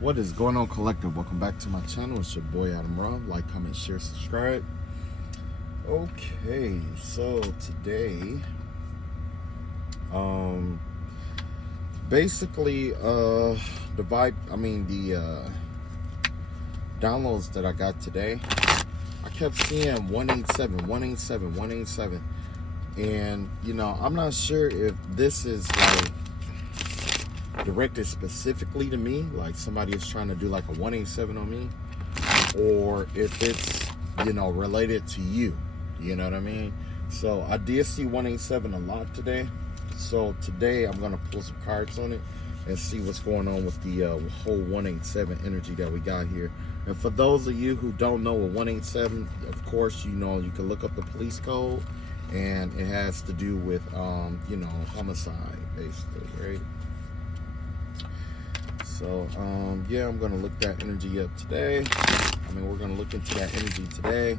What is going on, collective? Welcome back to my channel. It's your boy Adam Rob. Like, comment, share, subscribe. Okay, so today basically the downloads that I got today, I kept seeing 187 187 187, and I'm not sure if this is like directed specifically to me, like somebody is trying to do like a 187 on me, or if it's related to you. You know what I mean? So I did see 187 a lot today. So today I'm gonna pull some cards on it and see what's going on with the whole 187 energy that we got here. And for those of you who don't know what 187, of course, you can look up the police code, and it has to do with homicide, basically, right? So yeah, I'm gonna look that energy up today. We're gonna look into that energy today,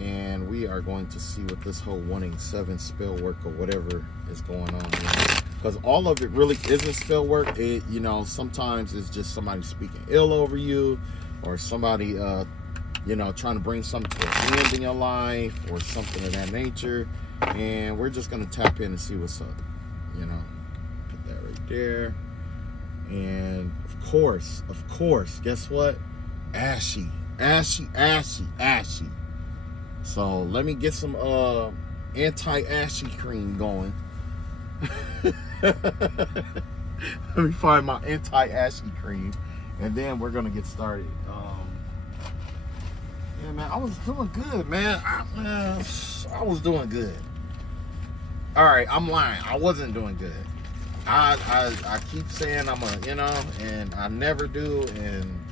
and we are going to see what this whole 187 spell work or whatever is going on here. Because all of it really isn't spell work. It, sometimes it's just somebody speaking ill over you, or somebody, trying to bring something to an end in your life, or something of that nature. And we're just gonna tap in and see what's up. Put that right there. And of course, guess what? Ashy. So let me get some anti-ashy cream going. Let me find my anti-ashy cream, and then we're gonna get started. Yeah, man, I was doing good, man. I was doing good. All right, I'm lying. I wasn't doing good. I keep saying I'm and I never do, and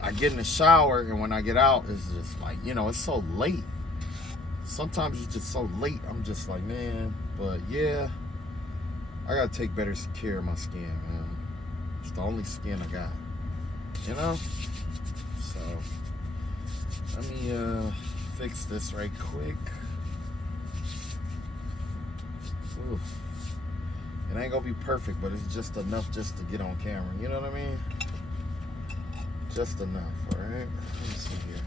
I get in the shower, and when I get out, it's just like, it's so late. Sometimes it's just so late, I'm just like, man, but yeah, I gotta take better care of my skin, man. It's the only skin I got, So, let me fix this right quick. Oof. It ain't gonna be perfect, but it's just enough just to get on camera. You know what I mean? Just enough, all right? Let me see here.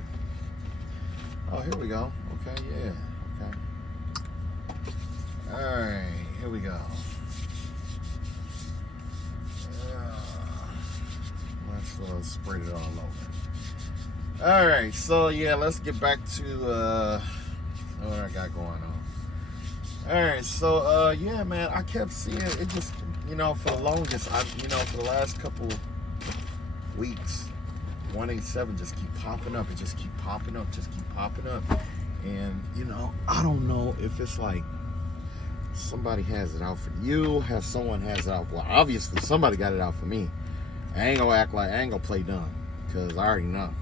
Oh, here we go. Okay, yeah, okay. All right, here we go. Let's spread it all over. All right, so yeah, let's get back to what I got going on. All right, so yeah, man, I kept seeing it just, for the longest, for the last couple weeks, 187 just keep popping up. It just keep popping up, and I don't know if it's like somebody has it out for you, someone has it out. Well, obviously somebody got it out for me. I ain't gonna play dumb, because I already know.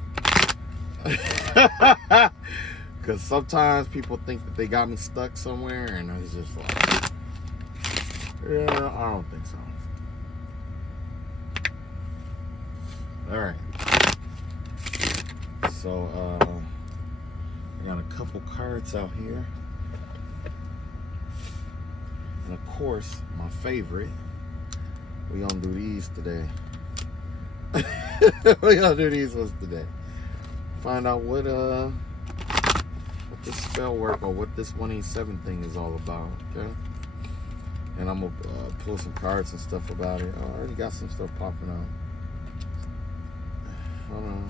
Because sometimes people think that they got me stuck somewhere, and it's just like, yeah, I don't think so. All right. So, I got a couple cards out here. And of course, my favorite, we gonna do these today. We gonna do these ones today. Find out what this spell work, or what this 187 thing is all about, okay? And I'm gonna pull some cards and stuff about it. I already got some stuff popping up. Hold on.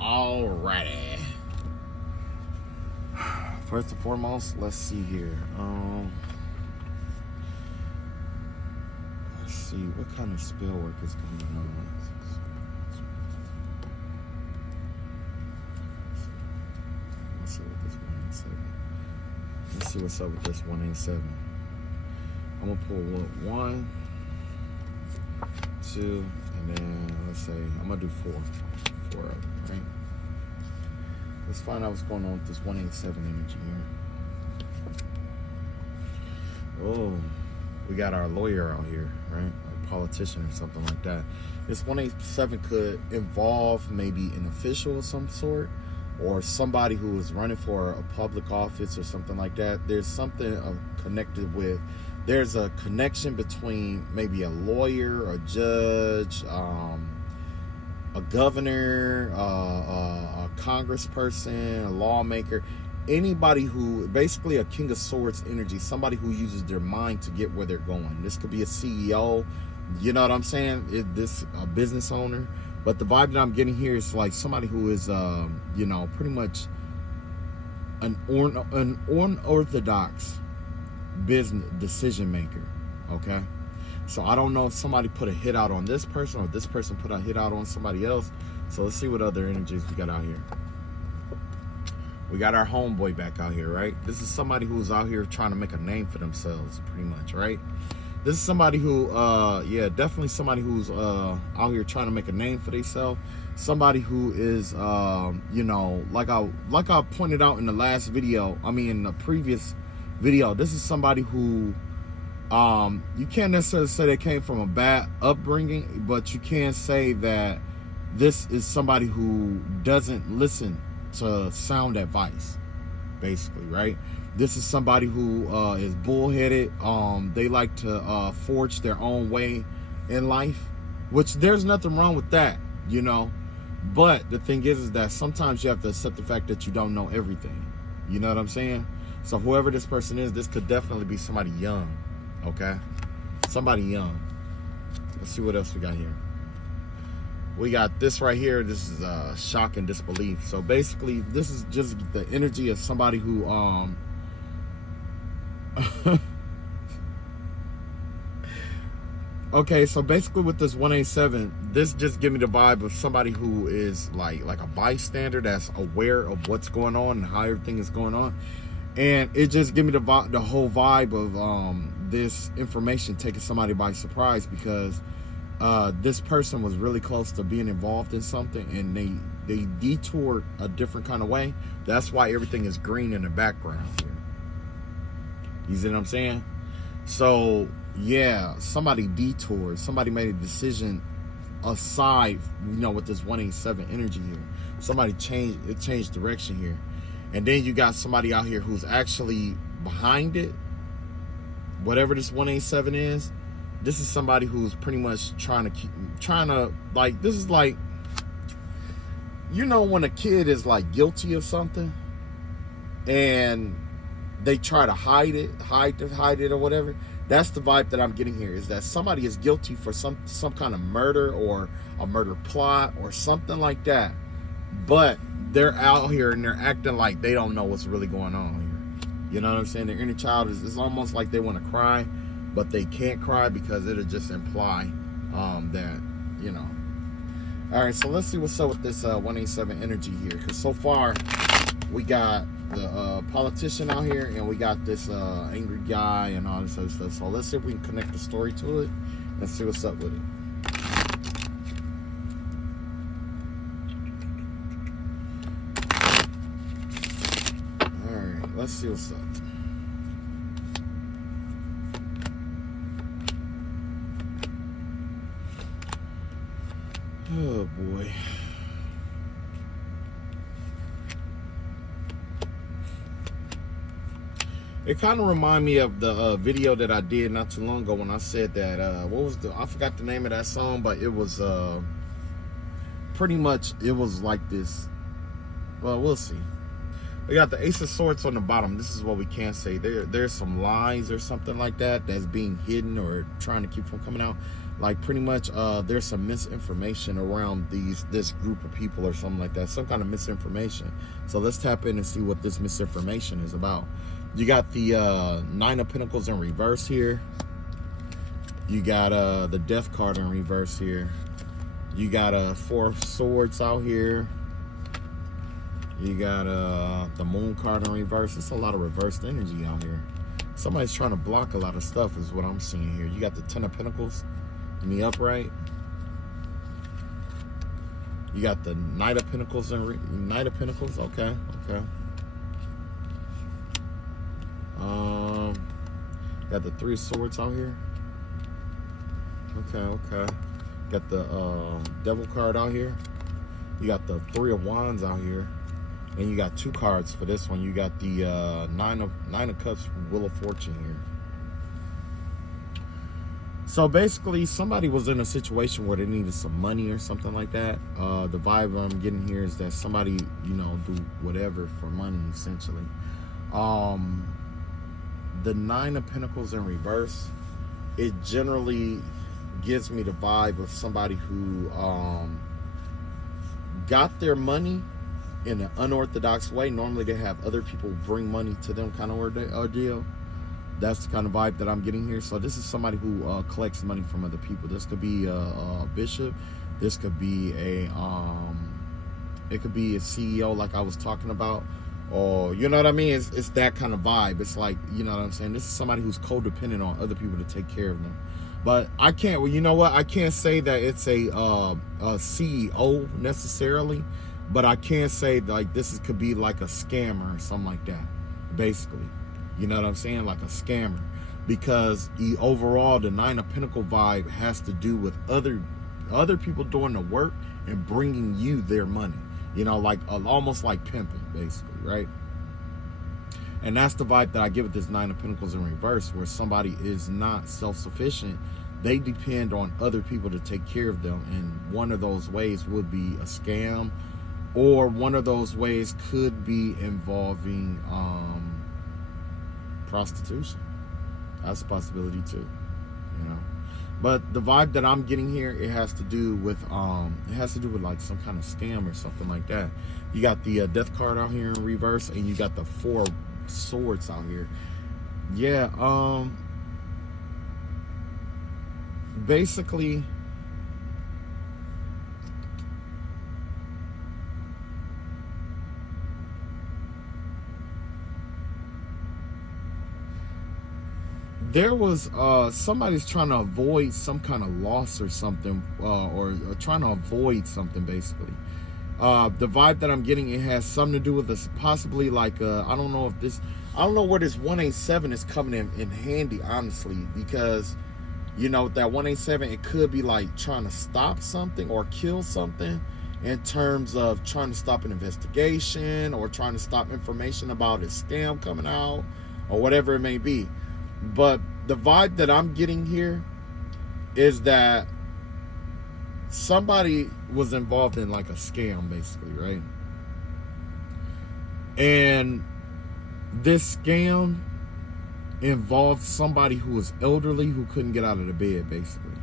Alrighty. First and foremost, let's see here. Let's see what kind of spell work is going on. Let's see what this 187. Let's see what's up with this 187. I'm gonna pull one, two, and then let's say I'm gonna do four of them, right? Let's find out what's going on with this 187 energy here. Oh, we got our lawyer out here, right? A politician or something like that. This 187 could involve maybe an official of some sort, or somebody who is running for a public office or something like that. There's something connected with, there's a connection between maybe a lawyer, a judge, a governor, a congressperson, a lawmaker, anybody who, basically a King of Swords energy, somebody who uses their mind to get where they're going. This could be a CEO, you know what I'm saying? This a business owner. But the vibe that I'm getting here is like somebody who is, you know, pretty much an unorthodox business decision maker, okay? So I don't know if somebody put a hit out on this person or this person put a hit out on somebody else. So let's see what other energies we got out here. We got our homeboy back out here, right? This is somebody who's out here trying to make a name for themselves, pretty much, right? This is somebody who, yeah, definitely somebody who's out here trying to make a name for themselves. Somebody who is, you know, like I pointed out in the last video, in the previous video, this is somebody who, you can't necessarily say they came from a bad upbringing, but you can say that this is somebody who doesn't listen to sound advice, basically, right? This is somebody who is bullheaded. They like to forge their own way in life, which there's nothing wrong with that, you know. But the thing is that sometimes you have to accept the fact that you don't know everything. You know what I'm saying? So whoever this person is, this could definitely be somebody young, okay? Somebody young. Let's see what else we got here. We got this right here. This is shock and disbelief. So basically, this is just the energy of somebody who okay, so basically with this 187, this just give me the vibe of somebody who is like a bystander that's aware of what's going on and how everything is going on. And it just give me the whole vibe of this information taking somebody by surprise, because this person was really close to being involved in something and they detoured a different kind of way. That's why everything is green in the background here. You see what I'm saying? So yeah, somebody detoured, somebody made a decision aside, you know, with this 187 energy here. Somebody changed direction here. And then you got somebody out here who's actually behind it. Whatever this 187 is, this is somebody who's pretty much trying to like, this is like, you know, when a kid is like guilty of something and they try to hide it or whatever. That's the vibe that I'm getting here, is that somebody is guilty for some kind of murder or a murder plot or something like that. But they're out here and they're acting like they don't know what's really going on here. You know what I'm saying? Their inner child is almost like they want to cry, but they can't cry because it'll just imply that, you know. All right, so let's see what's up with this 187 energy here. Because so far, we got the politician out here, and we got this angry guy and all this other stuff. So let's see if we can connect the story to it and see what's up with it. All right, let's see what's up. Oh boy. It kind of remind me of the video that I did not too long ago when I said that, what was I forgot the name of that song, but it was pretty much, it was like this. Well, we'll see. We got the Ace of Swords on the bottom. This is what we can say. There's some lies or something like that that's being hidden or trying to keep from coming out. Like pretty much there's some misinformation around this group of people or something like that. Some kind of misinformation. So let's tap in and see what this misinformation is about. You got the Nine of Pentacles in reverse here. You got the Death card in reverse here. You got Four of Swords out here. You got the Moon card in reverse. It's a lot of reversed energy out here. Somebody's trying to block a lot of stuff is what I'm seeing here. You got the Ten of Pentacles in the upright. You got the Knight of Pentacles and Knight of Pentacles. Okay, okay. Got the Three of Swords out here. Okay. Got the Devil card out here. You got the Three of Wands out here. And you got 2 cards for this one. You got the Nine of Cups, Wheel of Fortune here. So basically, somebody was in a situation where they needed some money or something like that. The vibe I'm getting here is that somebody, do whatever for money, essentially. The Nine of Pentacles in reverse, it generally gives me the vibe of somebody who got their money in an unorthodox way. Normally they have other people bring money to them, kind of ordeal. That's the kind of vibe that I'm getting here. So this is somebody who collects money from other people. This could be a bishop. This could be it could be a CEO, like I was talking about, or you know what I mean. It's that kind of vibe. It's like, you know what I'm saying. This is somebody who's codependent on other people to take care of them. But I can't. Well, you know what? I can't say that it's a CEO necessarily. But I can't say like could be like a scammer or something like that, basically. You know what I'm saying? Like a scammer. Because overall, the Nine of Pentacles vibe has to do with other people doing the work and bringing you their money. Like almost like pimping, basically, right? And that's the vibe that I give with this Nine of Pentacles in reverse, where somebody is not self-sufficient. They depend on other people to take care of them. And one of those ways would be a scam. Or one of those ways could be involving prostitution. That's a possibility too, But the vibe that I'm getting here, it has to do with like some kind of scam or something like that. You got the Death card out here in reverse, and you got the Four of Swords out here. Yeah. Basically, there was somebody's trying to avoid some kind of loss or something, or trying to avoid something, basically. The vibe that I'm getting, it has something to do with this, possibly like I don't know where this 187 is coming in handy, honestly, because that 187, it could be like trying to stop something or kill something, in terms of trying to stop an investigation or trying to stop information about a scam coming out or whatever it may be. But the vibe that I'm getting here is that somebody was involved in like a scam, basically, right? And this scam involved somebody who was elderly who couldn't get out of the bed, basically.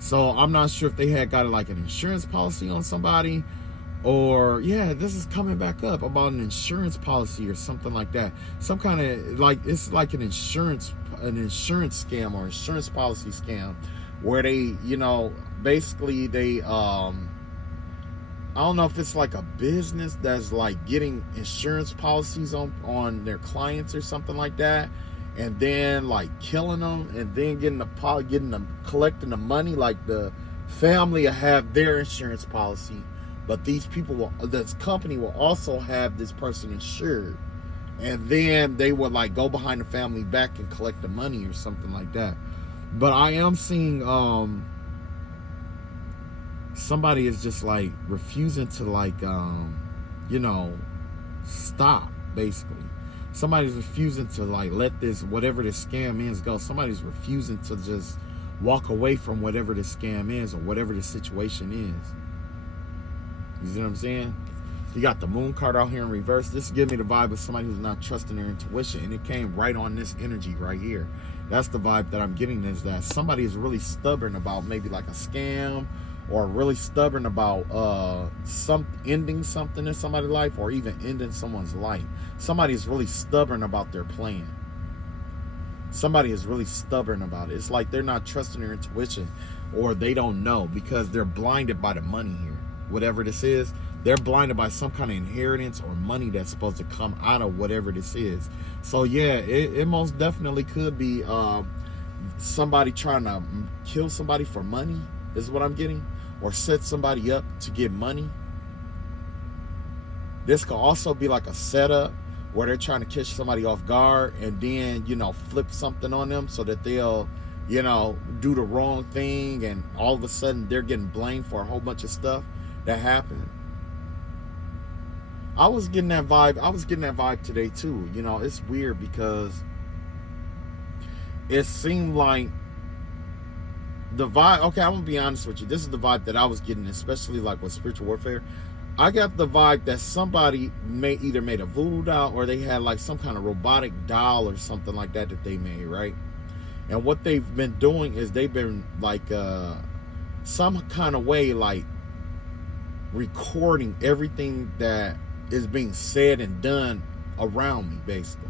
So I'm not sure if they had got like an insurance policy on somebody, or this is coming back up about an insurance policy or something like that. Some kind of like, it's like an insurance scam or insurance policy scam, where they, basically they I don't know if it's like a business that's like getting insurance policies on their clients or something like that, and then like killing them, and then collecting the money. Like the family will have their insurance policy, but this company will also have this person insured, and then they would like go behind the family back and collect the money or something like that. But I am seeing somebody is just like refusing to like stop, basically. Somebody's refusing to like let this, whatever this scam is, go. Somebody's refusing to just walk away from whatever the scam is or whatever the situation is. You see what I'm saying? You got the Moon card out here in reverse. This gives me the vibe of somebody who's not trusting their intuition, and it came right on this energy right here. That's the vibe that I'm getting, is that somebody is really stubborn about maybe like a scam, or really stubborn about ending something in somebody's life, or even ending someone's life. Somebody is really stubborn about their plan. Somebody is really stubborn about it. It's like they're not trusting their intuition, or they don't know, because they're blinded by the money here. Whatever this is, they're blinded by some kind of inheritance or money that's supposed to come out of whatever this is. So yeah, it most definitely could be somebody trying to kill somebody for money, is what I'm getting, or set somebody up to get money. This could also be like a setup where they're trying to catch somebody off guard and then, you know, flip something on them so that they'll, you know, do the wrong thing, and all of a sudden they're getting blamed for a whole bunch of stuff that happened. I was getting that vibe today too. You know, it's weird because it seemed like the vibe, okay, I'm gonna be honest with you, this is the vibe that I was getting, especially like with spiritual warfare. I got the vibe that somebody either made a voodoo doll, or they had like some kind of robotic doll or something like that they made, right? And what they've been doing is they've been like some kind of way like recording everything that is being said and done around me, basically.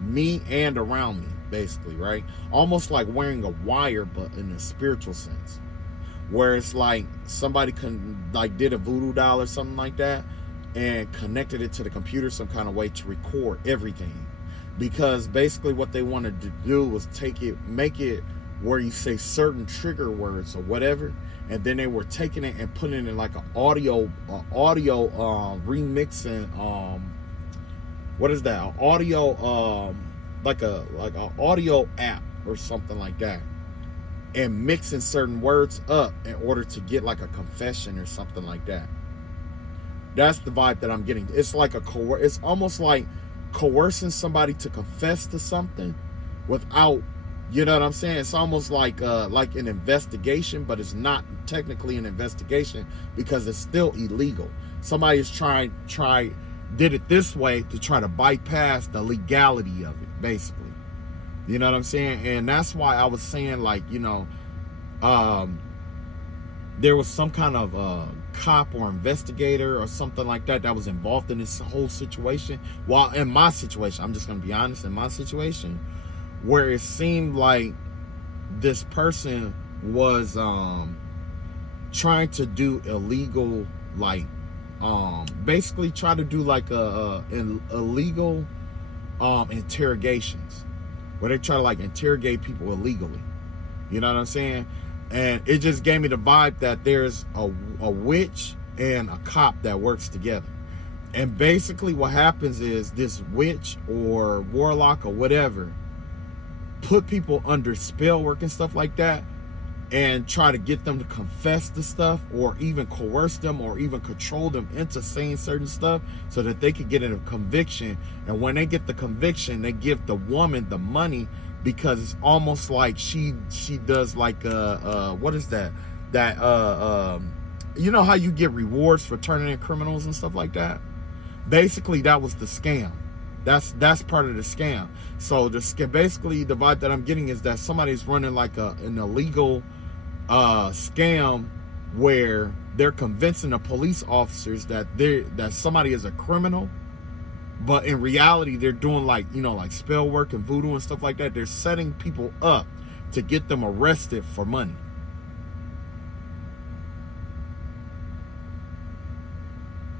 Me and around me, basically, right? Almost like wearing a wire, but in a spiritual sense. Where it's like somebody did a voodoo doll or something like that and connected it to the computer some kind of way to record everything. Because basically what they wanted to do was make it where you say certain trigger words or whatever, and then they were taking it and putting it in like an audio remixing, what is that? An audio like a audio app or something like that, and mixing certain words up in order to get like a confession or something like that. That's the vibe that I'm getting. It's like it's almost like coercing somebody to confess to something without, you know what I'm saying? It's almost like an investigation, but it's not technically an investigation because it's still illegal. Somebody is did it this way to try to bypass the legality of it, basically. You know what I'm saying? And that's why I was saying, like, you know, there was some kind of cop or investigator or something like that was involved in this whole situation. While in my situation, I'm just going to be honest, in my situation, where it seemed like this person was trying to do illegal, like, basically try to do like illegal interrogations, where they try to like interrogate people illegally. You know what I'm saying? And it just gave me the vibe that there's a witch and a cop that works together. And basically what happens is this witch or warlock or whatever put people under spell work and stuff like that, and try to get them to confess to stuff, or even coerce them, or even control them into saying certain stuff so that they could get a conviction. And when they get the conviction, they give the woman the money, because it's almost like she does like what is that you know how you get rewards for turning in criminals and stuff like that? Basically that was the scam. That's part of the scam. So basically the vibe that I'm getting is that somebody's running like an illegal scam where they're convincing the police officers that somebody is a criminal, but in reality they're doing like, you know, like spell work and voodoo and stuff like that. They're setting people up to get them arrested for money.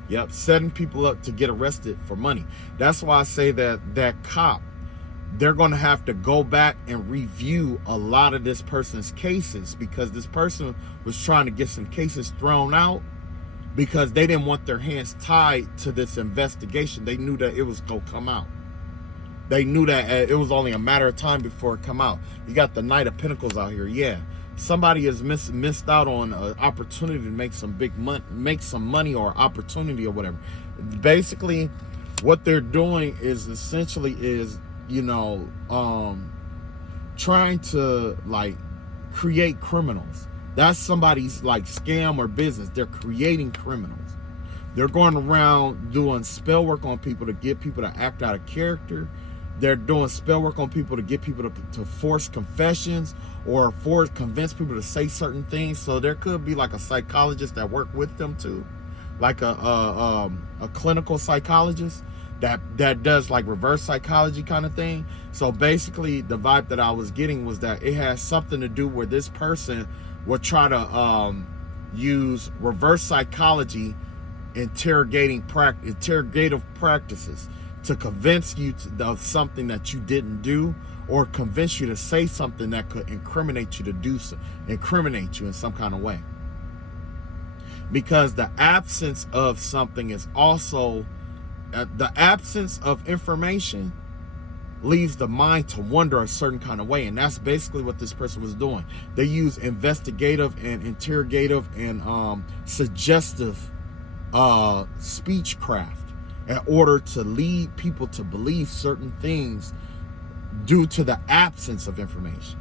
Yep, setting people up to get arrested for money. That's why I say that cop, they're going to have to go back and review a lot of this person's cases, because this person was trying to get some cases thrown out because they didn't want their hands tied to this investigation. They knew that it was going to come out. They knew that it was only a matter of time before it come out. You got the Knight of Pentacles out here. Yeah. Somebody has missed out on an opportunity to make some money or opportunity or whatever. Basically, what they're doing is essentially you know, trying to like create criminals. That's somebody's like scam or business. They're creating criminals. They're going around doing spell work on people to get people to act out of character. They're doing spell work on people to get people to force confessions, or convince people to say certain things. So there could be like a psychologist that work with them too, like a clinical psychologist that does like reverse psychology kind of thing. So basically the vibe that I was getting was that it has something to do where this person would try to use reverse psychology interrogative practices to convince you of something that you didn't do, or convince you to say something that could incriminate you in some kind of way. Because the absence of something is also the absence of information leaves the mind to wonder a certain kind of way, and that's basically what this person was doing. They use investigative and interrogative and suggestive speechcraft in order to lead people to believe certain things due to the absence of information.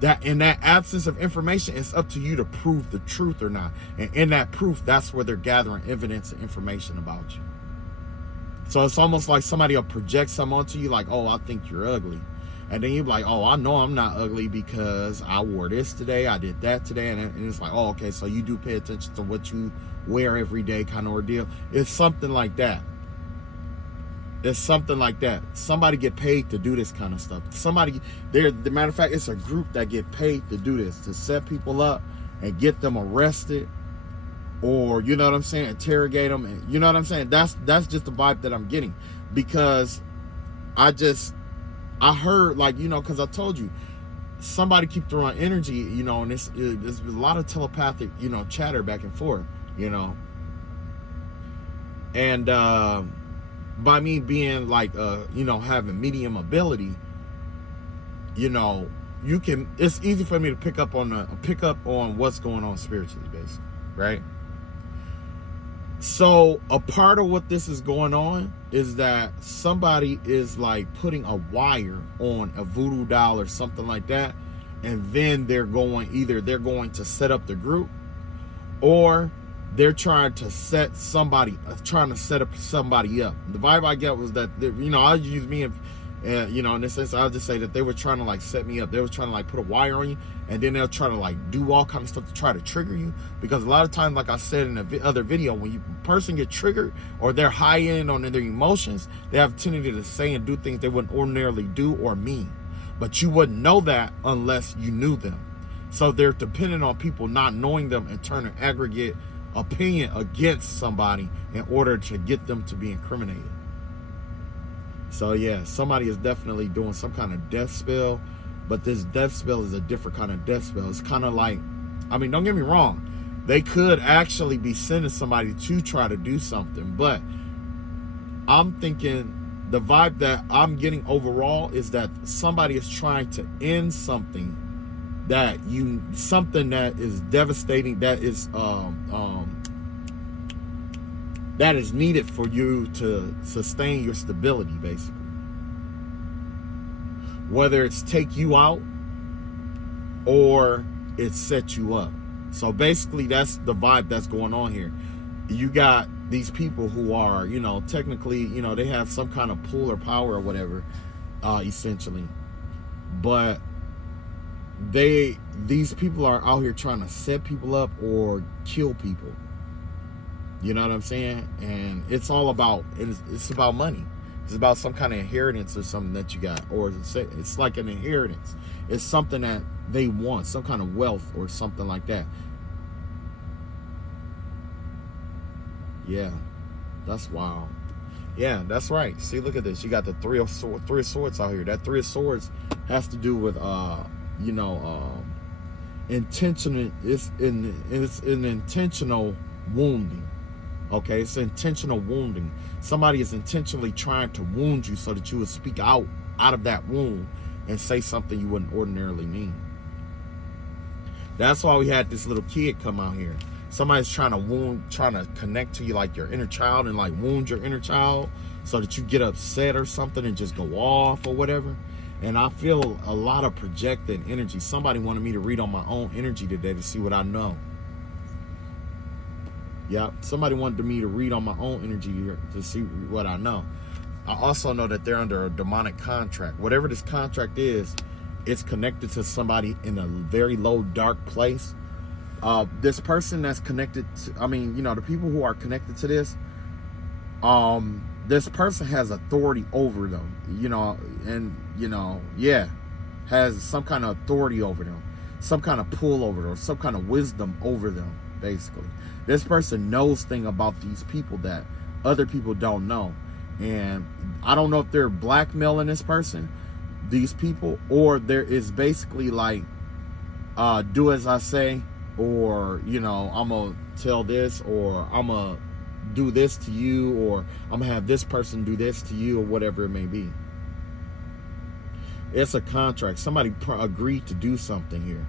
That in that absence of information, it's up to you to prove the truth or not. And in that proof, that's where they're gathering evidence and information about you. So it's almost like somebody will project something onto you like, oh, I think you're ugly. And then you're like, oh, I know I'm not ugly because I wore this today, I did that today. And it's like, oh, okay, so you do pay attention to what you wear every day kind of ordeal. It's something like that. It's something like that. Somebody get paid to do this kind of stuff. Somebody, the matter of fact, it's a group that get paid to do this, to set people up and get them arrested, or, you know what I'm saying, interrogate them. And you know what I'm saying? That's just the vibe that I'm getting, because I heard, like, you know, because I told you, somebody keep throwing energy, you know, and there's a lot of telepathic, you know, chatter back and forth, you know. And by me being like, you know, having medium ability, you know, it's easy for me to pick up on what's going on spiritually, basically, right? So a part of what this is going on is that somebody is like putting a wire on a voodoo doll or something like that, and then they're going to set up the group, or they're trying to set up somebody up. The vibe I get was that, you know, I'll use me, you know, in this sense, I'll just say that they were trying to like set me up. They were trying to like put a wire on you, and then they'll try to like do all kind of stuff to try to trigger you. Because a lot of times, like I said in the other video, when a person get triggered or they're high in on their emotions, they have a tendency to say and do things they wouldn't ordinarily do or mean. But you wouldn't know that unless you knew them. So they're dependent on people not knowing them and turning aggregate opinion against somebody in order to get them to be incriminated. So yeah, somebody is definitely doing some kind of death spell, but this death spell is a different kind of death spell. It's kind of like, I mean, don't get me wrong, they could actually be sending somebody to try to do something, but I'm thinking the vibe that I'm getting overall is that somebody is trying to end something that is devastating, that is needed for you to sustain your stability, basically. Whether it's take you out or it set you up. So basically, that's the vibe that's going on here. You got these people who are, you know, technically, you know, they have some kind of pull or power or whatever, essentially. But these people are out here trying to set people up or kill people. You know what I'm saying? And it's all about, it's about money. It's about some kind of inheritance or something that you got, or it's like an inheritance. It's something that they want, some kind of wealth or something like that. Yeah, that's wild. Yeah, that's right. See, look at this. You got the three of swords out here. That three of swords has to do with you know, intentional. It's an intentional wounding. Okay, it's intentional wounding. Somebody is intentionally trying to wound you so that you would speak out of that wound and say something you wouldn't ordinarily mean. That's why we had this little kid come out here. Somebody's trying to connect to you like your inner child and like wound your inner child so that you get upset or something and just go off or whatever. And I feel a lot of projected energy. Somebody wanted me to read on my own energy today to see what I know. Yeah, somebody wanted me to read on my own energy to see what I know. I also know that they're under a demonic contract. Whatever this contract is, it's connected to somebody in a very low, dark place. This person that's connected to, I mean, you know, the people who are connected to this, this person has authority over them, you know, and, you know, yeah, has some kind of authority over them, some kind of pull over them, some kind of wisdom over them, basically. This person knows things about these people that other people don't know. And I don't know if they're blackmailing this person, these people, or there is basically like, do as I say, or, you know, I'm going to tell this, or I'm going to do this to you, or I'm gonna have this person do this to you, or whatever it may be. It's a contract. Somebody agreed to do something here.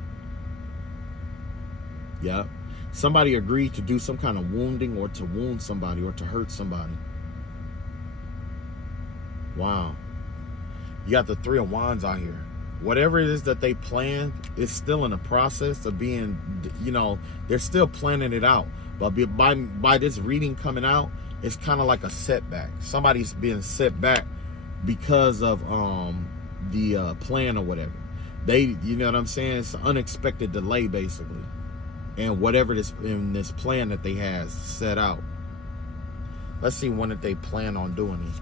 Yeah. Somebody agreed to do some kind of wounding, or to wound somebody, or to hurt somebody. Wow. You got the Three of Wands out here. Whatever it is that they planned is still in the process of being, you know, they're still planning it out. But by this reading coming out, it's kind of like a setback. Somebody's being set back because of the plan or whatever. You know what I'm saying? It's an unexpected delay, basically. And whatever this plan that they had set out. Let's see when that they plan on doing it.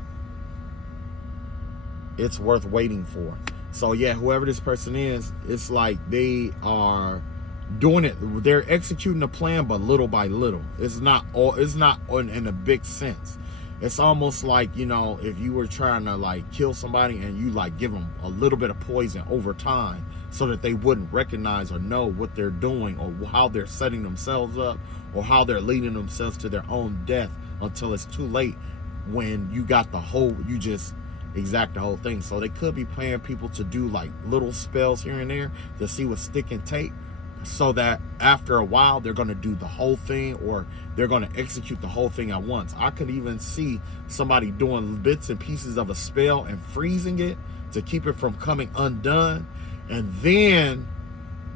It's worth waiting for. So yeah, whoever this person is, it's like they are doing it. They're executing the plan, but little by little. It's not in a big sense. It's almost like, you know, if you were trying to like kill somebody and you like give them a little bit of poison over time so that they wouldn't recognize or know what they're doing, or how they're setting themselves up, or how they're leading themselves to their own death until it's too late, when you got you just exact the whole thing. So they could be paying people to do like little spells here and there to see what stick and take, so that after a while they're going to do the whole thing, or they're going to execute the whole thing at once. I could even see somebody doing bits and pieces of a spell and freezing it to keep it from coming undone, and then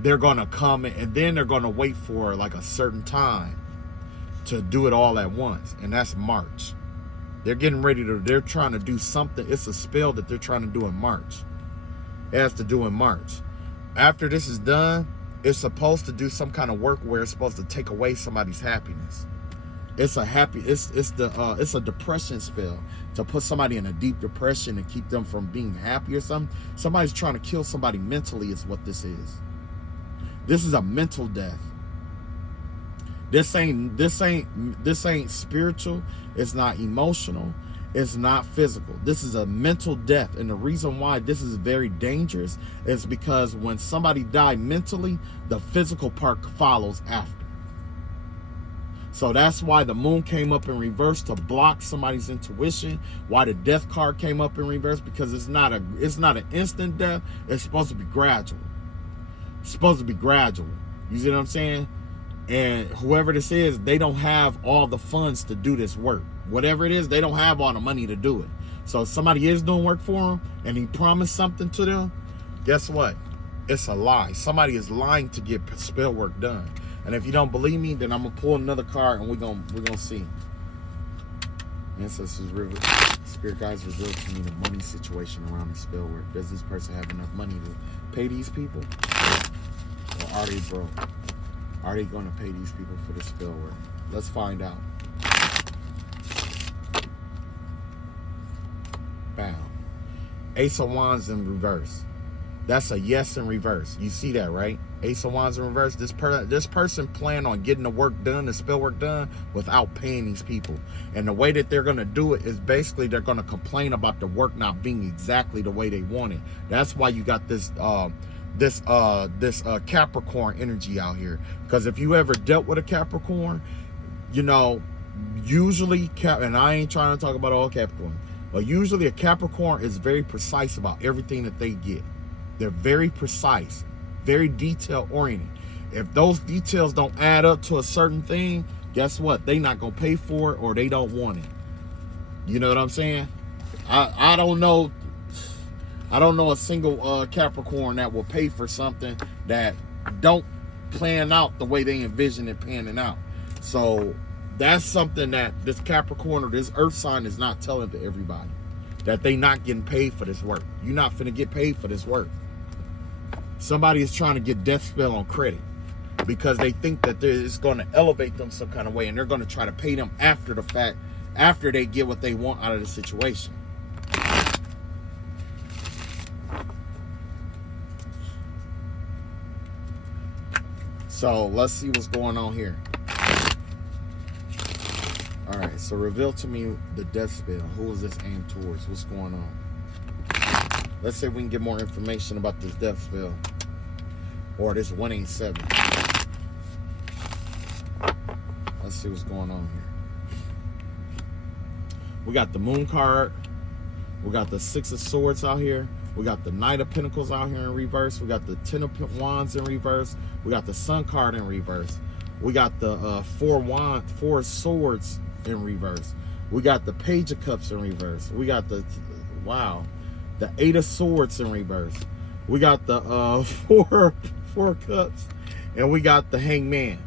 they're going to come and then they're going to wait for like a certain time to do it all at once, and that's March. They're getting ready to, they're trying to do something. It's a spell that they're trying to do in March. It has to do in March. After this is done, it's supposed to do some kind of work where it's supposed to take away somebody's happiness. It's a depression spell to put somebody in a deep depression and keep them from being happy or something. Somebody's trying to kill somebody mentally is what this is. This is a mental death. This ain't spiritual. It's not emotional. It's not physical. This is a mental death. And the reason why this is very dangerous is because when somebody died mentally, the physical part follows after. So that's why the moon came up in reverse, to block somebody's intuition. Why the death card came up in reverse, because it's not an instant death. It's supposed to be gradual. It's supposed to be gradual. You see what I'm saying? And whoever this is, they don't have all the funds to do this work. Whatever it is, they don't have all the money to do it. So if somebody is doing work for them and he promised something to them, guess what? It's a lie. Somebody is lying to get spell work done. And if you don't believe me, then I'm gonna pull another card and we're gonna see. Ancestors, spirit guides reveal to me the money situation around the spell work. Does this person have enough money to pay these people, or are they broke? Are they going to pay these people for the spell work? Let's find out. Bam. Ace of Wands in reverse. That's a yes in reverse. You see that, right? Ace of Wands in reverse. This person planned on getting the work done, the spell work done, without paying these people. And the way that they're going to do it is basically they're going to complain about the work not being exactly the way they want it. That's why you got this Capricorn energy out here. Because if you ever dealt with a Capricorn, you know, usually, and I ain't trying to talk about all Capricorn, but usually a Capricorn is very precise about everything that they get. They're very precise, very detail oriented. If those details don't add up to a certain thing, guess what? They not gonna pay for it, or they don't want it. You know what I'm saying? I don't know a single Capricorn that will pay for something that don't plan out the way they envision it panning out. So that's something that this Capricorn or this earth sign is not telling to everybody, that they not getting paid for this work. You're not finna get paid for this work. Somebody is trying to get death spell on credit because they think that it's going to elevate them some kind of way, and they're going to try to pay them after the fact, after they get what they want out of the situation. So let's see what's going on here. All right, so reveal to me the death spell. Who is this aimed towards? What's going on? Let's say we can get more information about this death spell, or this 187. Let's see what's going on here. We got the Moon card. We got the Six of Swords out here. We got the Knight of Pentacles out here in reverse. We got the Ten of Wands in reverse. We got the Sun card in reverse. We got the Four Swords in reverse. We got the Page of Cups in reverse. We got the Eight of Swords in reverse. We got the Four Cups, and we got the Hangman.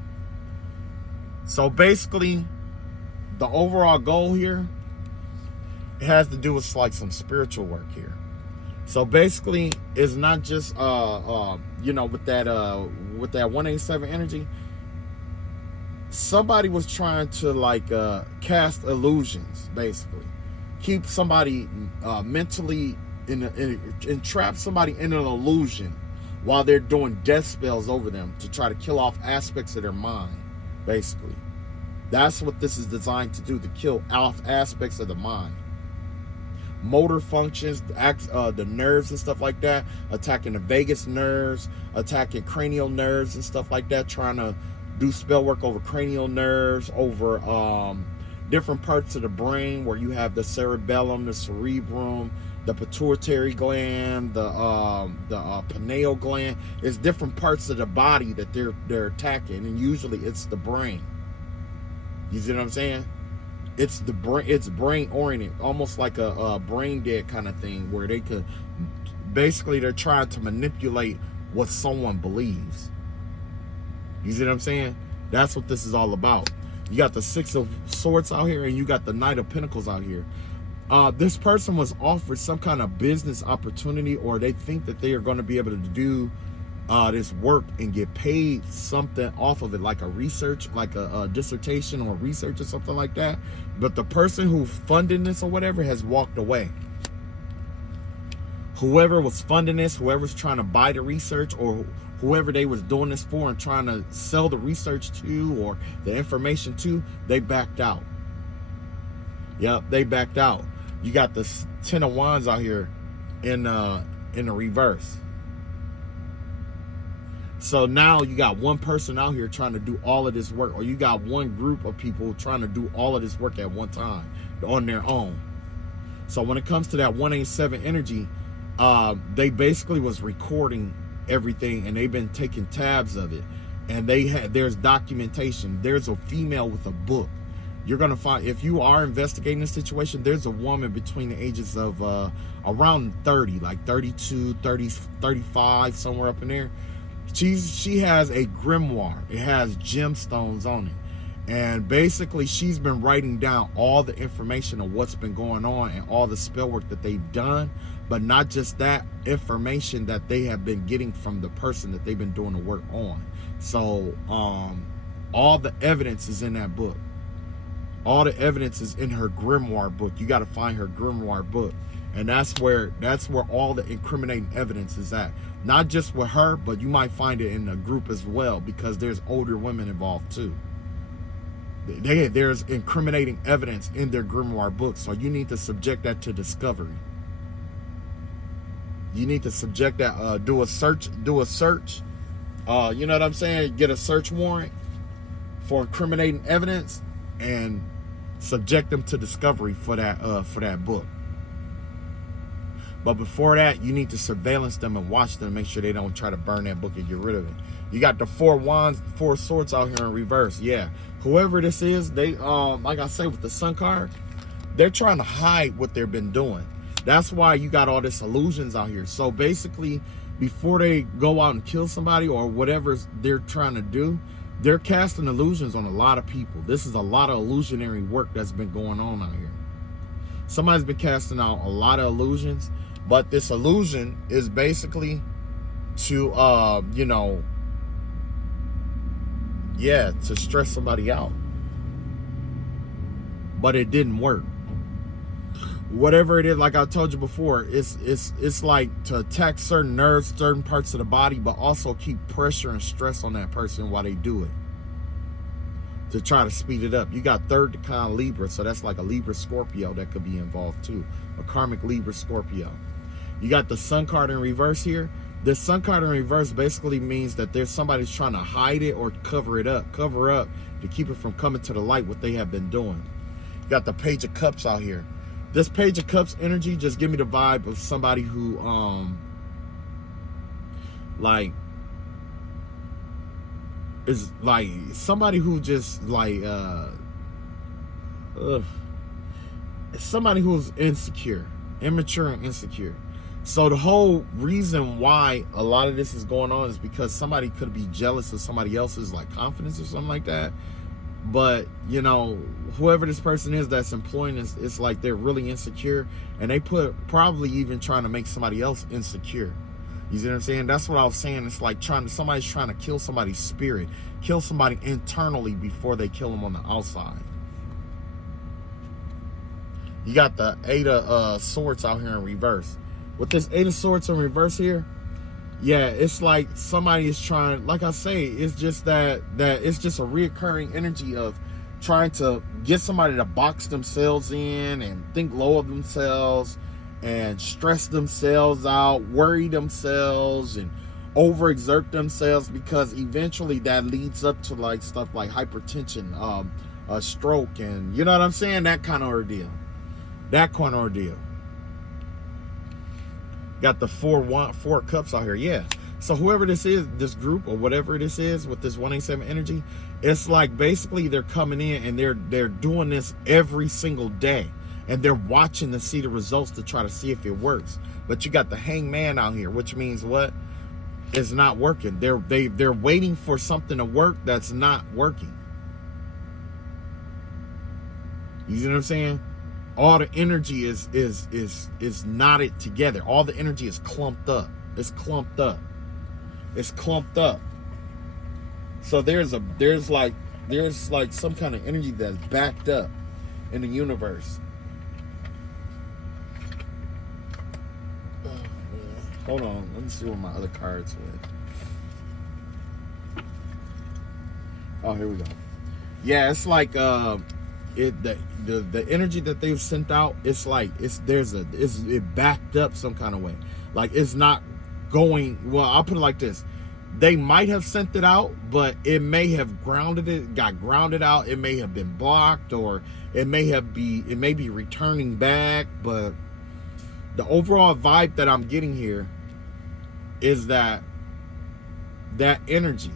So basically, the overall goal here, it has to do with like some spiritual work here. So basically, it's not just you know, with that 187 energy, somebody was trying to like cast illusions, basically keep somebody mentally entrap somebody in an illusion while they're doing death spells over them to try to kill off aspects of their mind. Basically, that's what this is designed to do, to kill off aspects of the mind, motor functions, the nerves and stuff like that, attacking the vagus nerves, attacking cranial nerves and stuff like that, trying to do spell work over cranial nerves, over different parts of the brain where you have the cerebellum, the cerebrum, the pituitary gland, the pineal gland. It's different parts of the body that they're attacking, and usually it's the brain. You see what I'm saying? It's the brain. It's brain oriented, almost like a brain dead kind of thing, where they could basically, they're trying to manipulate what someone believes. You see what I'm saying? That's what this is all about. You got the Six of Swords out here, and you got the Knight of Pentacles out here. This person was offered some kind of business opportunity, or they think that they are going to be able to do this work and get paid something off of it, like a research, like a dissertation or research or something like that. But the person who funded this or whatever has walked away. Whoever was funding this, whoever's trying to buy the research, or whoever they was doing this for and trying to sell the research to or the information to, they backed out. Yep, they backed out. You got the Ten of Wands out here in the reverse. So now you got one person out here trying to do all of this work, or you got one group of people trying to do all of this work at one time on their own. So when it comes to that 187 energy, they basically was recording everything, and they've been taking tabs of it, and there's documentation. There's a female with a book. You're gonna find, if you are investigating this situation, there's a woman between the ages of around 30, like 32, 30, 35, somewhere up in there. She has a grimoire. It has gemstones on it, and basically she's been writing down all the information of what's been going on and all the spell work that they've done. But not just that, information that they have been getting from the person that they've been doing the work on. So all the evidence is in that book. All the evidence is in her grimoire book. You got to find her grimoire book, and that's where all the incriminating evidence is at. Not just with her, but you might find it in a group as well, because there's older women involved too. There's incriminating evidence in their grimoire book, so you need to subject that to discovery. You need to subject that, do a search, you know what I'm saying? Get a search warrant for incriminating evidence and subject them to discovery for that book. But before that, you need to surveillance them and watch them, make sure they don't try to burn that book and get rid of it. You got the Four Swords out here in reverse. Yeah, whoever this is, they like I say with the Sun card, they're trying to hide what they've been doing. That's why you got all this illusions out here. So basically, before they go out and kill somebody or whatever they're trying to do, they're casting illusions on a lot of people. This is a lot of illusionary work that's been going on out here. Somebody's been casting out a lot of illusions, but this illusion is basically to, you know, yeah, to stress somebody out. But it didn't work. Whatever it is, like I told you before, it's like to attack certain nerves, certain parts of the body, but also keep pressure and stress on that person while they do it, to try to speed it up. You got third decan Libra, so that's like a Libra Scorpio that could be involved too, a karmic Libra Scorpio. You got the Sun card in reverse here. The Sun card in reverse basically means that there's somebody's trying to hide it or cover up to keep it from coming to the light what they have been doing. Got the Page of Cups out here. This Page of Cups energy just give me the vibe of somebody who like is like somebody who just like somebody who's insecure, immature and insecure. So the whole reason why a lot of this is going on is because somebody could be jealous of somebody else's like confidence or something like that. But you know, whoever this person is that's employing this, it's like they're really insecure, and they probably even trying to make somebody else insecure. You see what I'm saying? That's what I was saying. It's like somebody's trying to kill somebody's spirit, kill somebody internally before they kill them on the outside. You got the Eight of Swords out here in reverse. With this Eight of Swords in reverse here, yeah, it's like somebody is trying, like I say, it's just that it's just a reoccurring energy of trying to get somebody to box themselves in and think low of themselves and stress themselves out, worry themselves and overexert themselves, because eventually that leads up to like stuff like hypertension, a stroke, and you know what I'm saying? That kind of ordeal. That kind of ordeal. Got the four cups out here. Yeah. So whoever this is, this group or whatever this is with this 187 energy, it's like basically they're coming in and they're doing this every single day. And they're watching to see the results to try to see if it works. But you got the Hangman out here, which means what? It's not working. They're waiting for something to work that's not working. You see what I'm saying? All the energy is knotted together. All the energy is clumped up. It's clumped up. It's clumped up. So there's like some kind of energy that's backed up in the universe. Oh, man. Hold on. Let me see what my other cards were. Oh, here we go. Yeah, it's like the energy that they've sent out, it's like it backed up some kind of way. Like it's not going well. I'll put it like this: they might have sent it out, but it may have got grounded out. It may have been blocked, or it may be returning back. But the overall vibe that I'm getting here is that energy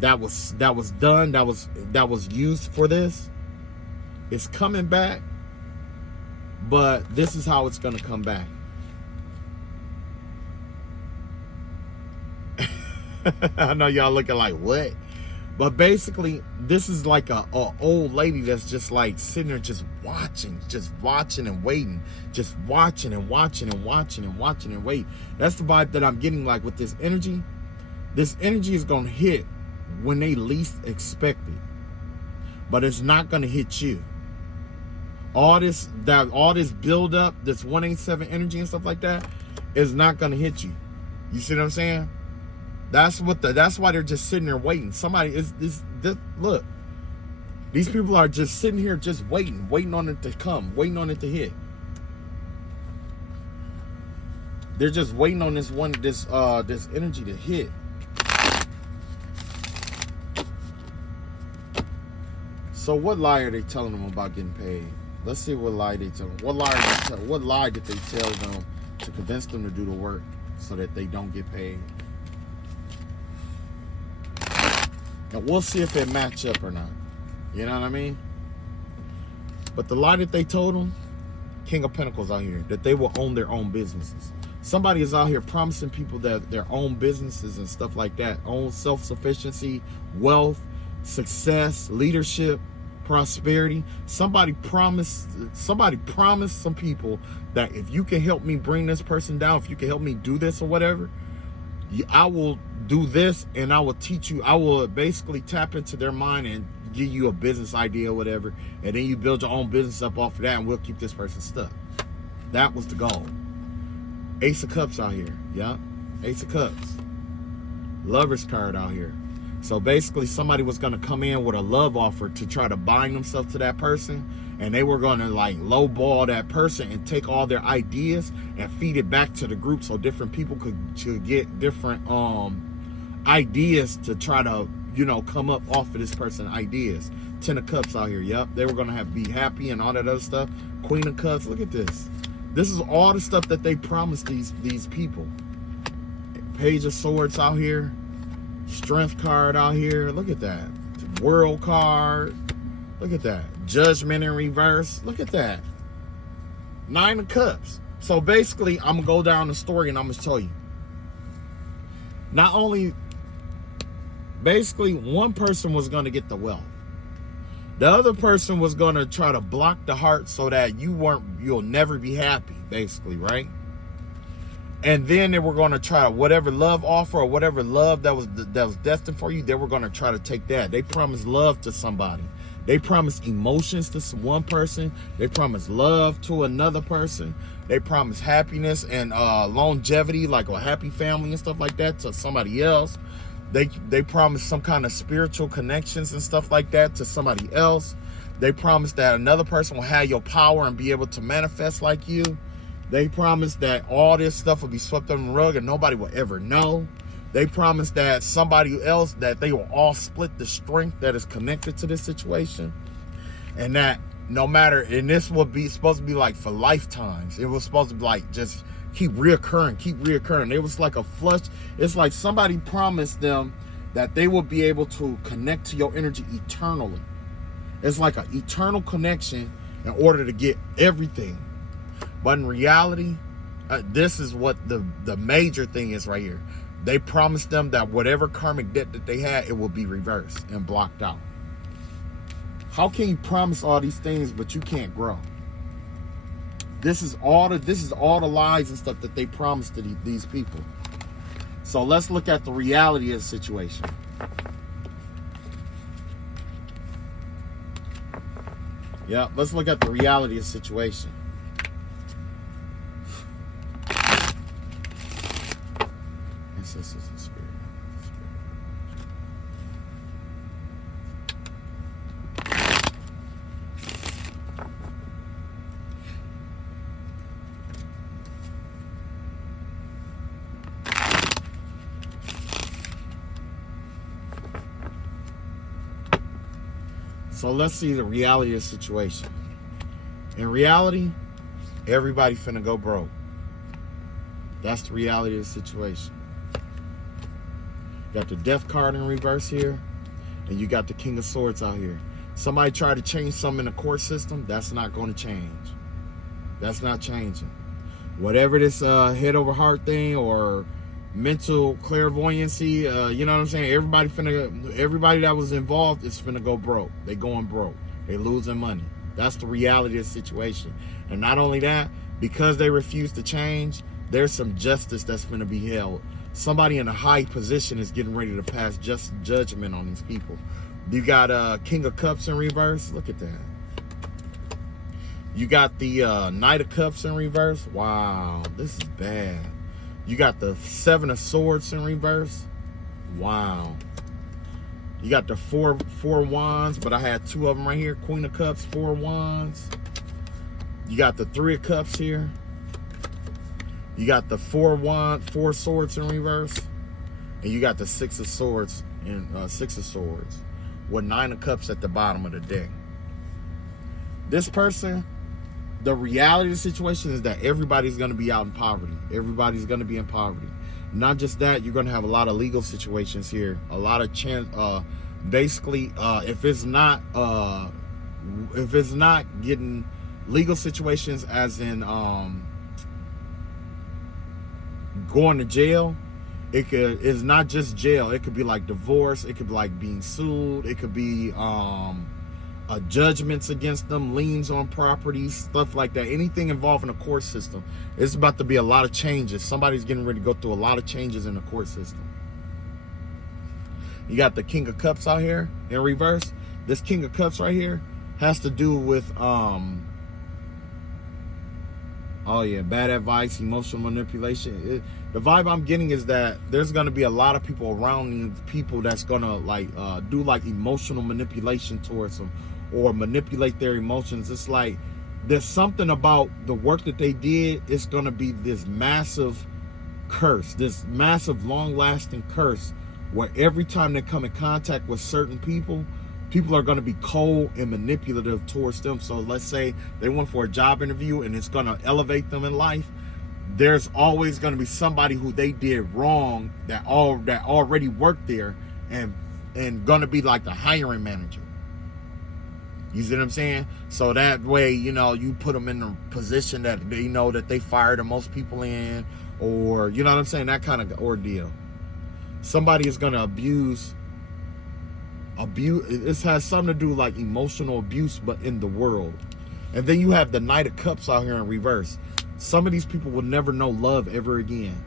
that was done, that was used for this, it's coming back, but this is how it's going to come back. I know y'all looking like, what? But basically, this is like a old lady that's just like sitting there just watching and waiting, just watching and watching and watching and watching and wait. That's the vibe that I'm getting, like with this energy. This energy is going to hit when they least expect it, but it's not going to hit you. All this build up, this 187 energy and stuff like that, is not gonna hit you. You see what I'm saying? That's why they're just sitting there waiting. Somebody is look. These people are just sitting here just waiting on it to come, waiting on it to hit. They're just waiting on this energy to hit. So what lie are they telling them about getting paid? Let's see what lie they tell them. What lie did they tell them to convince them to do the work so that they don't get paid? And we'll see if it match up or not. You know what I mean? But the lie that they told them, King of Pentacles out here, that they will own their own businesses. Somebody is out here promising people that their own businesses and stuff like that, own self-sufficiency, wealth, success, leadership, prosperity. Somebody promised some people that if you can help me bring this person down, if you can help me do this or whatever, I will do this, and I will teach you. I will basically tap into their mind and give you a business idea or whatever, and then you build your own business up off of that, and we'll keep this person stuck. That was the goal. Ace of Cups out here. Yeah, Ace of Cups. Lover's card out here. So basically somebody was going to come in with a love offer to try to bind themselves to that person, and they were going to like lowball that person and take all their ideas and feed it back to the group so different people could get different ideas to try to, you know, come up off of this person. Ideas. 10 of Cups out here. Yep, they were going to be happy and all that other stuff. Queen of Cups. Look at this. This is all the stuff that they promised these people. Page of Swords out here. Strength card out here. Look at that. World card. Look at that. Judgment in reverse. Look at that. 9 of Cups. So basically, I'm going to go down the story and I'm going to tell you. Not only, basically, one person was going to get the wealth. The other person was going to try to block the heart so that you'll never be happy, basically, right? And then they were going to try whatever love offer or whatever love that was destined for you, they were going to try to take that. They promised love to somebody. They promised emotions to one person. They promised love to another person. They promised happiness and longevity, like a happy family and stuff like that, to somebody else. They promised some kind of spiritual connections and stuff like that to somebody else. They promised that another person will have your power and be able to manifest like you. They promised that all this stuff will be swept under the rug and nobody will ever know. They promised that somebody else, that they will all split the strength that is connected to this situation. And that no matter, and this will be supposed to be like for lifetimes. It was supposed to be like just keep reoccurring. It was like a flush. It's like somebody promised them that they will be able to connect to your energy eternally. It's like an eternal connection in order to get everything. But in reality, this is what the major thing is right here. They promised them that whatever karmic debt that they had, it will be reversed and blocked out. How can you promise all these things but you can't grow? This is all the lies and stuff that they promised to these people. So let's look at the reality of the situation. Yeah, let's look at the reality of the situation. Ancestors and spirit. So let's see the reality of the situation. In reality, everybody finna go broke. That's the reality of the situation. You got the Death card in reverse here, and you got the King of Swords out here. Somebody tried to change something in the court system, that's not going to change. That's not changing. Whatever this head over heart thing or mental clairvoyancy, you know what I'm saying? Everybody that was involved is finna go broke. They going broke. They losing money. That's the reality of the situation. And not only that, because they refuse to change, there's some justice that's finna be held. Somebody in a high position is getting ready to pass just judgment on these people. You got King of Cups in reverse. Look at that. You got the Knight of Cups in reverse. Wow, this is bad. You got the 7 of Swords in reverse. Wow. You got the four Wands, but I had 2 of them right here. Queen of Cups, 4 Wands. You got the 3 of Cups here. You got the 4 Swords in reverse. And you got the 6 of Swords in 6 of Swords with 9 of Cups at the bottom of the deck. This person, the reality of the situation is that everybody's going to be out in poverty. Everybody's going to be in poverty. Not just that, you're going to have a lot of legal situations here. A lot of chance. Basically, if it's not getting legal situations, as in going to jail, it's not just jail. It could be like divorce. It could be like being sued. It could be judgments against them, liens on properties, stuff like that. Anything involving the court system. It's about to be a lot of changes. Somebody's getting ready to go through a lot of changes in the court system. You got the King of Cups out here in reverse. This King of Cups right here has to do with bad advice, emotional manipulation. The vibe I'm getting is that there's going to be a lot of people around these people that's going to do like emotional manipulation towards them or manipulate their emotions. It's like there's something about the work that they did. It's going to be this massive curse, this massive long-lasting curse where every time they come in contact with certain people, people are going to be cold and manipulative towards them. So let's say they went for a job interview and it's going to elevate them in life. There's always going to be somebody who they did wrong that already worked there and going to be like the hiring manager. You see what I'm saying? So that way, you know, you put them in a position that they know that they fire the most people in, or, you know what I'm saying? That kind of ordeal. Somebody is going to abuse. This has something to do like emotional abuse, but in the world. And then you have the Knight of Cups out here in reverse. Some of these people will never know love ever again.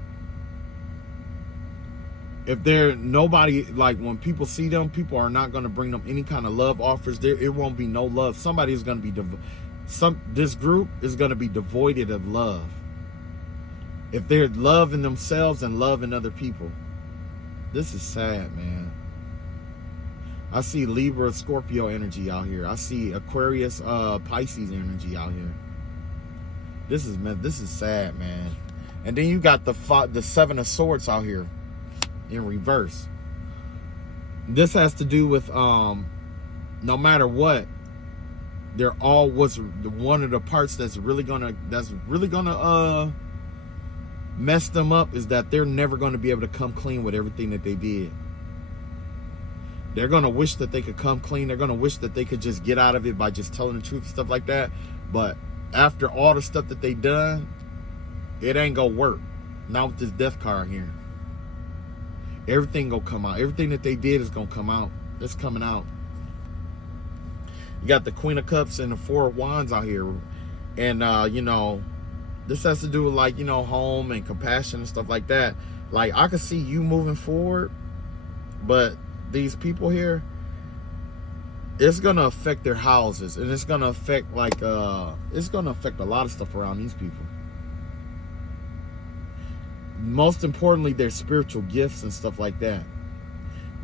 If they're nobody, like when people see them, people are not going to bring them any kind of love offers. It won't be no love. Somebody is going to be this group is going to be devoid of love. If they're loving themselves and loving other people. This is sad, man. I see Libra, Scorpio energy out here. I see Aquarius, Pisces energy out here. This is sad, man. And then you got the Seven of Swords out here in reverse. This has to do with no matter what, they're all one of the parts that's really gonna mess them up is that they're never gonna be able to come clean with everything that they did. They're going to wish that they could come clean. They're going to wish that they could just get out of it by just telling the truth and stuff like that. But after all the stuff that they done, it ain't going to work. Not with this death card here. Everything going to come out. Everything that they did is going to come out. It's coming out. You got the Queen of Cups and the Four of Wands out here. And, you know, this has to do with, like, you know, home and compassion and stuff like that. Like, I could see you moving forward, but these people here, it's gonna affect their houses, and it's gonna affect it's gonna affect a lot of stuff around these people. Most importantly, their spiritual gifts and stuff like that.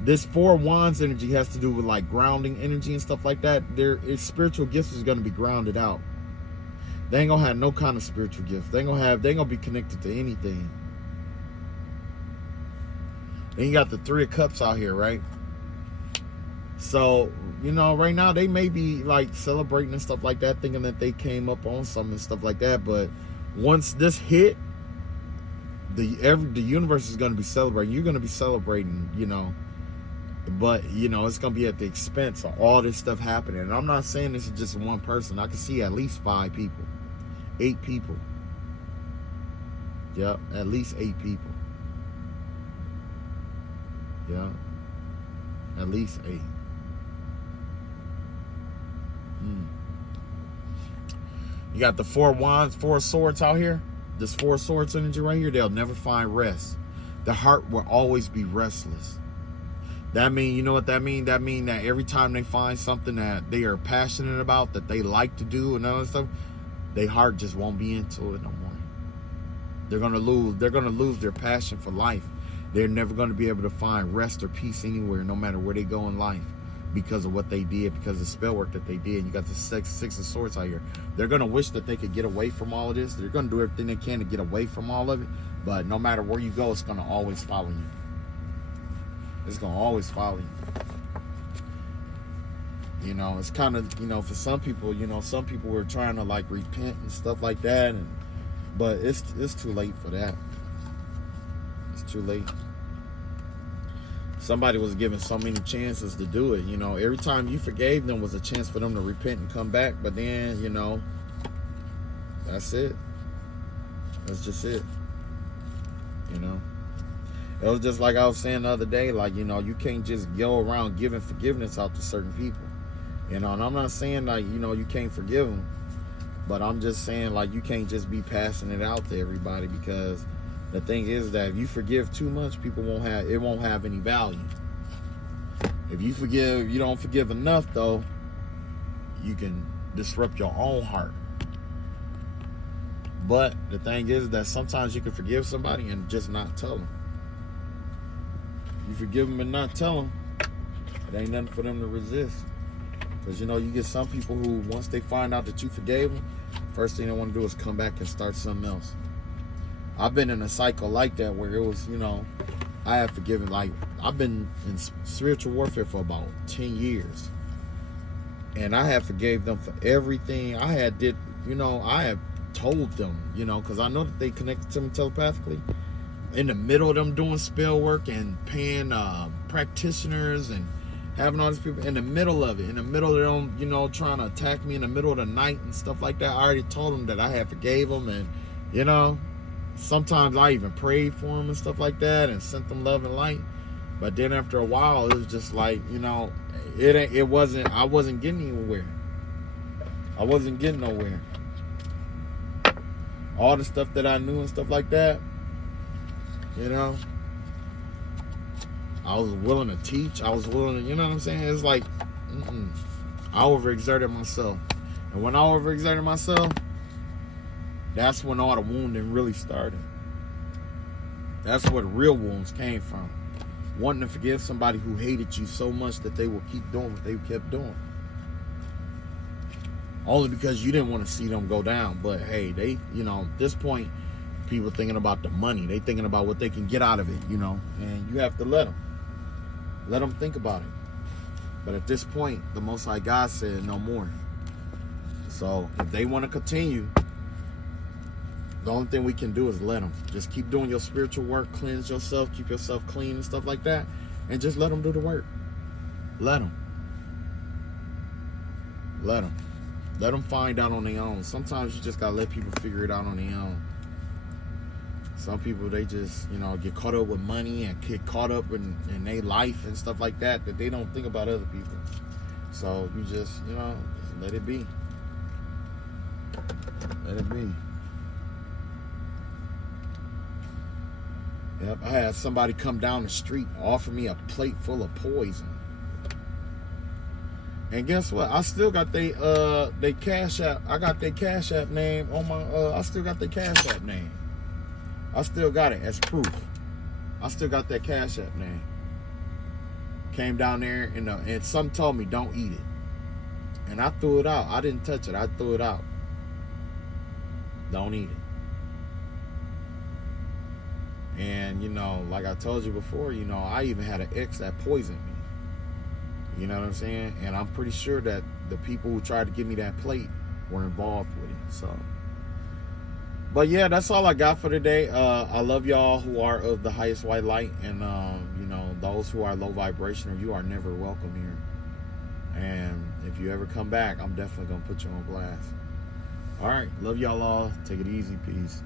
This Four of Wands energy has to do with like grounding energy and stuff like that. Their spiritual gifts is gonna be grounded out. They ain't gonna have no kind of spiritual gift. They ain't gonna be connected to anything. Then you got the Three of Cups out here, right? So, you know, right now they may be like celebrating and stuff like that, thinking that they came up on something and stuff like that. But once this hit, the universe is going to be celebrating. You're going to be celebrating, you know. But, you know, it's going to be at the expense of all this stuff happening. And I'm not saying this is just one person. I can see at least 5 people. 8 people. Yep, at least 8 people. Yeah. At least 8. You got the Four of Wands, Four of Swords out here. This Four of Swords energy right here, they'll never find rest. The heart will always be restless. That mean, you know what that mean? That mean that every time they find something that they are passionate about, that they like to do and all that stuff, their heart just won't be into it no more. They're gonna lose their passion for life. They're never gonna be able to find rest or peace anywhere, no matter where they go in life, because of what they did, because of the spell work that they did. You got the Six of Swords out here. They're gonna wish that they could get away from all of this. They're gonna do everything they can to get away from all of it, but no matter where you go, it's gonna always follow you. It's gonna always follow you. You know, it's kind of, you know, for some people, you know, some people were trying to like repent and stuff like that, but it's too late for that. It's too late. Somebody was given so many chances to do it. You know, every time you forgave them was a chance for them to repent and come back. But then, you know, that's it. That's just it. You know, it was just like I was saying the other day. Like, you know, you can't just go around giving forgiveness out to certain people. You know, and I'm not saying like, you know, you can't forgive them, but I'm just saying like you can't just be passing it out to everybody, because the thing is that if you forgive too much, people won't have any value. If you don't forgive enough though, you can disrupt your own heart. But the thing is that sometimes you can forgive somebody and just not tell them. You forgive them and not tell them, it ain't nothing for them to resist. Because, you know, you get some people who, once they find out that you forgave them, first thing they want to do is come back and start something else. I've been in a cycle like that where it was, you know, I have forgiven. Like, I've been in spiritual warfare for about 10 years. And I have forgave them for everything I had did. I have told them, because I know that they connected to me telepathically. In the middle of them doing spell work and paying practitioners and having all these people in the middle of it, in the middle of them, trying to attack me in the middle of the night and stuff like that. I already told them that I had forgave them, and sometimes I even prayed for them and stuff like that and sent them love and light. But then after a while, it was just like, I wasn't getting anywhere. I wasn't getting nowhere. All the stuff that I knew and stuff like that, I was willing to teach. I was willing to, you know what I'm saying? It's like, I overexerted myself. And when I overexerted myself, that's when all the wounding really started. That's where the real wounds came from. Wanting to forgive somebody who hated you so much that they will keep doing what they kept doing. Only because you didn't want to see them go down. But hey, they, at this point, people thinking about the money. They thinking about what they can get out of it, and you have to let them. Let them think about it. But at this point, the Most High God said no more. So if they want to continue, the only thing we can do is let them. Just keep doing your spiritual work, cleanse yourself, keep yourself clean and stuff like that, and just let them do the work. Let them. Let them. Let them find out on their own. Sometimes you just gotta let people figure it out on their own. Some people, they just, get caught up with money and get caught up in their life and stuff like that they don't think about other people. So you just, just let it be. Let it be. Yep, I had somebody come down the street, offer me a plate full of poison. And guess what? I still got they Cash App. I got their Cash App name on my I still got their Cash App name. I still got it as proof. I still got that Cash App name. Came down there and some told me don't eat it. And I threw it out. I didn't touch it. I threw it out. Don't eat it. And, like I told you before, I even had an ex that poisoned me. You know what I'm saying? And I'm pretty sure that the people who tried to give me that plate were involved with it. So, but yeah, that's all I got for today. I love y'all who are of the highest white light. And, those who are low vibrational, you are never welcome here. And if you ever come back, I'm definitely going to put you on blast. All right. Love y'all all. Take it easy. Peace.